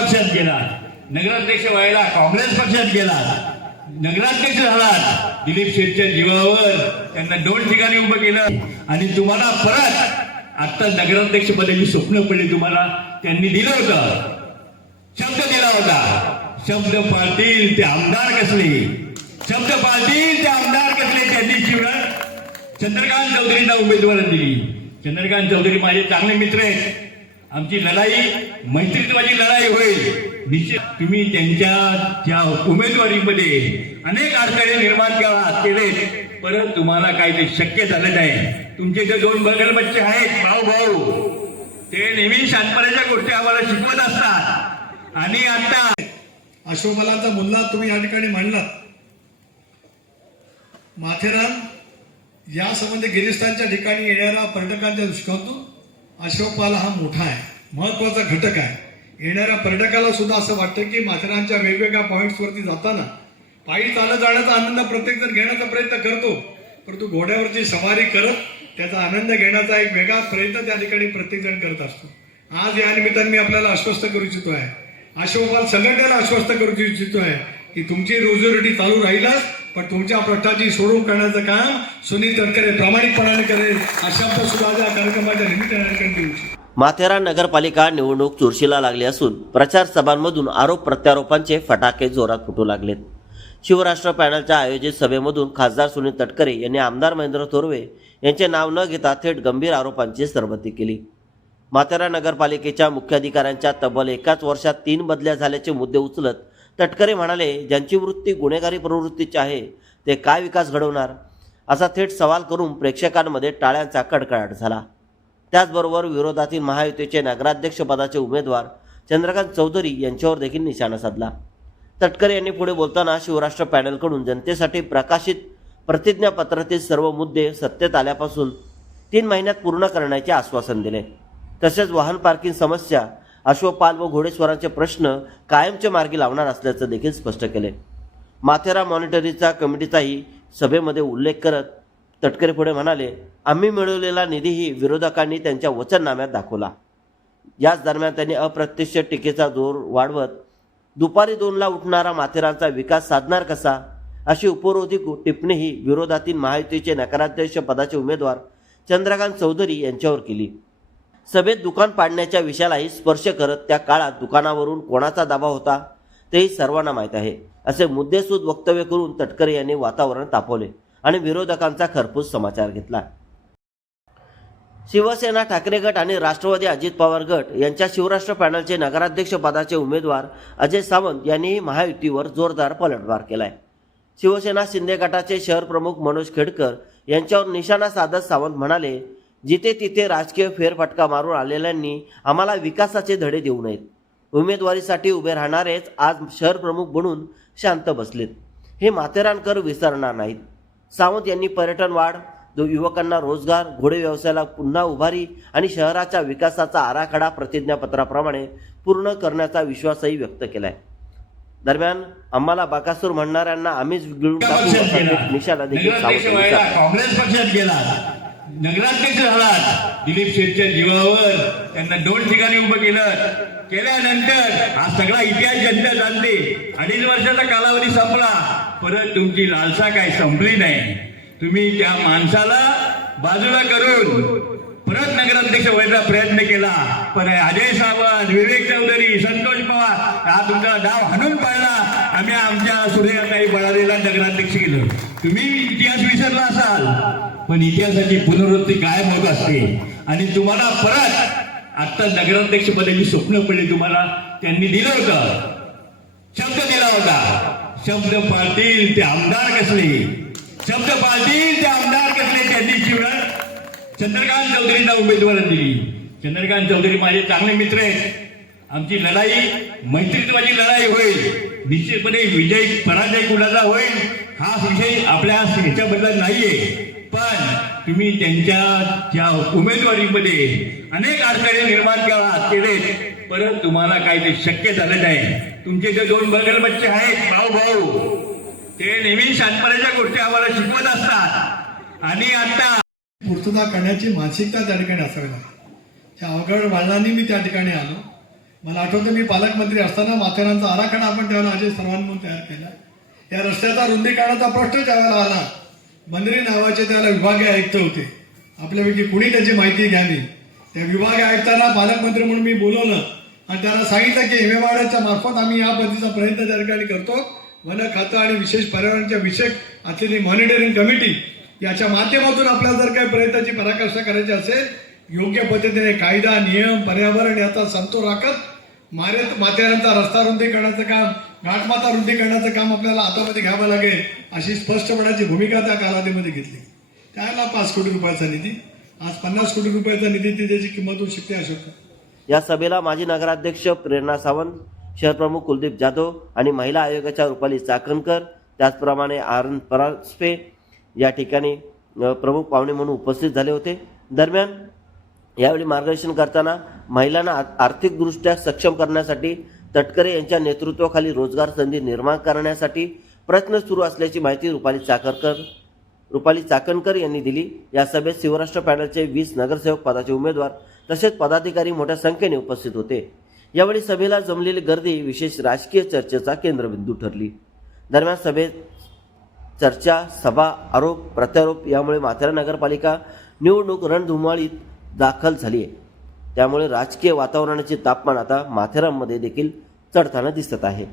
पक्षात गेला नगराध्यक्ष व्हायला काँग्रेस पक्षात गेला नगराध्यक्ष झाला दिलीप शेठच्या जीवावर त्यांना दोन ठिकाणी उभं केलं. आणि तुम्हाला परत आता नगराध्यक्ष पदाची स्वप्न पडली तुम्हाला. त्यांनी दिलं होतं. शब्द दिला होता. शब्द पाळतील ते आमदार कसले? शब्द पाळतील ते आमदार कसले? त्यांनी जीवनात चंद्रकांत चौधरींना उमेदवारी दिली. चंद्रकांत चौधरी माझे चांगले मित्र आहेत. आमची लढाई मैत्रीत्वाची लढाई होईल. निश्चित तुम्ही त्यांच्या ज्या उमेदवारीमध्ये अनेक अडथळे निर्माण केला केले परत तुम्हाला काही ते शक्य झालं नाही. तुमचे जे दोन बगल बच्चे आहेत भाऊ भाऊ ते नेहमी शांतपणाच्या गोष्टी आम्हाला शिकवत असतात. आणि आता अशोकलांचा मुल्ला तुम्ही या ठिकाणी म्हणलात माथेरान या संबंधी गिरिस्थानच्या ठिकाणी येणाऱ्या पर्यटकांच्या दृष्टिकोनातून अशोकपाल हा मोठा आहे. महत्त्वाचा घटक आहे. येणाऱ्या पर्यटकाला सुद्धा असं वाटतं की माथेरानच्या वेगवेगळ्या पॉईंट्सवरती जाताना पायी चालत जाण्याचा आनंद प्रत्येक जण घेण्याचा प्रयत्न करतो. परंतु घोड्यावरची सवारी करत त्याचा आनंद घेण्याचा एक वेगळा प्रयत्न त्या ठिकाणी प्रत्येक जण करत असतो. आज या निमित्ताने मी आपल्याला आश्वस्त करू इच्छितो आहे. अशोकपाल संघटनेला आश्वस्त करू इच्छितो आहे की तुमची रोजीरोटी चालू राहिलाच पण तुमच्या प्रश्नाची सोडवून करण्याचं काम सुनील तटकरे प्रामाणिकपणाने करेल अशा सुद्धा या कार्यक्रमाच्या निमित्ताने माथेरान नगरपालिका निवडणूक चुरशीला लागली असून प्रचार सभांमधून आरोप प्रत्यारोपांचे फटाके जोरात फुटू लागलेत. शिवराष्ट्र पॅनलच्या आयोजित सभेमधून खासदार सुनील तटकरे यांनी आमदार महेंद्र थोरवे यांचे नाव न घेता थेट गंभीर आरोपांची सरबत्ती केली. माथेरान नगरपालिकेच्या मुख्याधिकाऱ्यांच्या तब्बल एकाच वर्षात तीन बदल्या झाल्याचे मुद्दे उचलत तटकरे म्हणाले ज्यांची वृत्ती गुन्हेगारी प्रवृत्तीची आहे ते काय विकास घडवणार? असा थेट सवाल करून प्रेक्षकांमध्ये टाळ्यांचा कडकडाट झाला. त्याचबरोबर विरोधातील महायुतीचे नगराध्यक्षपदाचे उमेदवार चंद्रकांत चौधरी यांच्यावर देखील निशाणा साधला. तटकरे यांनी पुढे बोलताना शिवराष्ट्र पॅनलकडून जनतेसाठी प्रकाशित प्रतिज्ञापत्रातील सर्व मुद्दे सत्तेत आल्यापासून तीन महिन्यात पूर्ण करण्याचे आश्वासन दिले. तसेच वाहन पार्किंग समस्या अश्वपाल व घोडेस्वरांचे प्रश्न कायमचे मार्गी लावणार असल्याचं देखील स्पष्ट केले. माथेरा मॉनिटरीचा कमिटीचाही सभेमध्ये उल्लेख करत तटकरे पुढे म्हणाले आम्ही मिळवलेला निधीही विरोधकांनी त्यांच्या वचननाम्यात दाखवला. याच दरम्यान त्यांनी अप्रत्यक्ष टीकेचा जोर वाढवत दुपारी दोनला उठणारा माथेरांचा विकास साधणार कसा? अशी उपरोधी टिप्पणीही विरोधातील महायुतीचे नकाराध्यक्ष पदाचे उमेदवार चंद्रकांत चौधरी यांच्यावर केली. सभेत दुकान पाडण्याच्या विषयालाही स्पर्श करत त्या काळात दुकानावरून कोणाचा दबाव होता तेही सर्वांना माहीत आहे. असे मुद्देसूद वक्तव्य करून तटकरे यांनी वातावरण तापवले आणि विरोधकांचा खरपूस समाचार घेतला. शिवसेना ठाकरे गट आणि राष्ट्रवादी अजित पवार गट यांच्या शिवराष्ट्र पॅनलचे नगराध्यक्ष पदाचे उमेदवार अजय सावंत यांनीही महायुतीवर जोरदार पलटवार केलाय. शिवसेना शिंदे गटाचे शहर प्रमुख मनोज खेडकर यांच्यावर निशाणा साधत सावंत म्हणाले जिथे तिथे राजकीय फेरफटका मारून आलेल्यांनी आम्हाला विकासाचे धडे देऊ नयेत. उमेदवारीसाठी उभे राहणारेच आज शहर प्रमुख बनून शांत बसलेत. हे माथेरानकर विसरणार नाहीत. सावंत यांनी पर्यटन वाढ युवकांना रोजगार घोडे व्यवसायाला पुन्हा उभारी आणि शहराच्या विकासाचा आराखडा प्रतिज्ञापत्राप्रमाणे पूर्ण करण्याचा विश्वासही व्यक्त केलाय. दरम्यान आम्हाला बाकासूर म्हणणाऱ्यांना आम्हीच गिळून टाकू निशाणा देखील. काँग्रेस पक्षात गेला. नगराध्यक्ष झालात. दिलीप शेठच्या जीवावर त्यांना दोन ठिकाणी उभं केलं. केल्यानंतर हा सगळा इतिहास जनता जाणते. अडीच वर्षाचा कालावधी संपला. परत तुमची लालसा काय संपली नाही. तुम्ही त्या माणसाला बाजूला करून परत नगराध्यक्ष व्हायचा प्रयत्न केला. पण अजय सावंत विवेक चौधरी संतोष पवार हा तुमचा डाव हाणून पाहिला आम्ही आमच्या सूर्यकाई बळालेला नगराध्यक्ष केलं तुम्ही इतिहास विसरला असाल पण इतिहासाची पुनरावृत्ती कायम होत असते. आणि तुम्हाला परत आता नगराध्यक्ष पदाची स्वप्न पडली तुम्हाला त्यांनी दिलं होतं. शब्द दिला होता. शब्द पाळतील ते आमदार कसले? शब्द पाळतील ते आमदार कसले? त्यांनी शिवण चंद्रकांत चौधरींना उमेदवारी दिली. चंद्रकांत चौधरी माझे चांगले मित्र आहेत. आमची लढाई मैत्रित्वाची लढाई होईल. निश्चितपणे विजय पराजय कुणाचा होईल? हा विषय आपल्या ह्याच्याबद्दल नाहीये. पण तुम्ही त्यांच्या ज्या उमेदवारीमध्ये अनेक अडचणी निर्माण केला केले परत तुम्हाला काही ते शक्य झालं नाही तुमचे जे दोन बगल बच्चे आहेत भाऊ भाऊ ते नेहमी शांतपणाच्या गोष्टी आम्हाला शिकवत असतात. आणि आता पूर्तता करण्याची मानसिकता त्या ठिकाणी असावी लागते. त्या अवघड वाढलांनी मी त्या ठिकाणी आलो. मला आठवतं मी पालकमंत्री असताना माथेरानचा आराखडा आपण त्यावेळेला अजय सर्वांनी तयार केला. या रस्त्याचा रुंदीकरणाचा प्रश्न त्यावेळेला आला. मंदिरी नावाचे त्याला विभागीय आयुक्त होते. आपल्यापैकी कुणी त्याची माहिती घ्यावी? त्या विभागीय आयुक्तांना पालकमंत्री म्हणून मी बोलवलं. आणि त्यांना सांगितलं की हिमेवाड्याच्या मार्फत आम्ही या पद्धतीचा प्रयत्न त्या ठिकाणी करतो. वन खातं आणि विशेष पर्यावरणाच्या विषयक असलेली मॉनिटरिंग कमिटी याच्या माध्यमातून आपल्याला जर काही प्रयत्नाची पराकाष्ठा करायची असेल योग्य पद्धतीने कायदा नियम पर्यावरण याचा समतोल राखत मारे माथेरानचा रस्ता रुंदीकरणाचं काम घाटमाता रुंदीकरणाचं काम आपल्याला हातामध्ये घ्यावं लागेल अशी स्पष्टपणाची भूमिका त्या कालावधीमध्ये घेतली. त्याला पाच कोटी रुपयाचा निधी आज पन्नास कोटी रुपयाचा निधी ती त्याची किंमत होऊ शकते अशोक. या सभेला माजी नगराध्यक्ष प्रेरणा सावंत शहरप्रमुख कुलदीप जाधव आणि महिला आयोगाच्या रुपाली चाकणकर त्याचप्रमाणे आनंद परास्पे या ठिकाणी प्रमुख पाहुणे म्हणून उपस्थित झाले होते. दरम्यान यावेळी मार्गदर्शन करताना महिलांना आर्थिकदृष्ट्या सक्षम करण्यासाठी तटकरे यांच्या नेतृत्वाखाली रोजगार संधी निर्माण करण्यासाठी प्रयत्न सुरू असल्याची माहिती रुपाली चाकरकर रुपाली चाकणकर यांनी दिली. या सभेत शिवराष्ट्र पॅनलचे वीस नगरसेवक पदाचे उमेदवार तसेच पदाधिकारी मोठ्या संख्येने उपस्थित होते. यावेळी सभेला जमलेली गर्दी विशेष राजकीय चर्चेचा केंद्रबिंदू ठरली. दरम्यान सभेत चर्चा सभा आरोप प्रत्यारोप यामुळे माथेरा नगरपालिका निवडणूक रणधुमाळीत दाखल झाली आहे त्यामुळे राजकीय वातावरणाचे तापमान आता माथेरानमध्ये देखील चढताना दिसत आहे.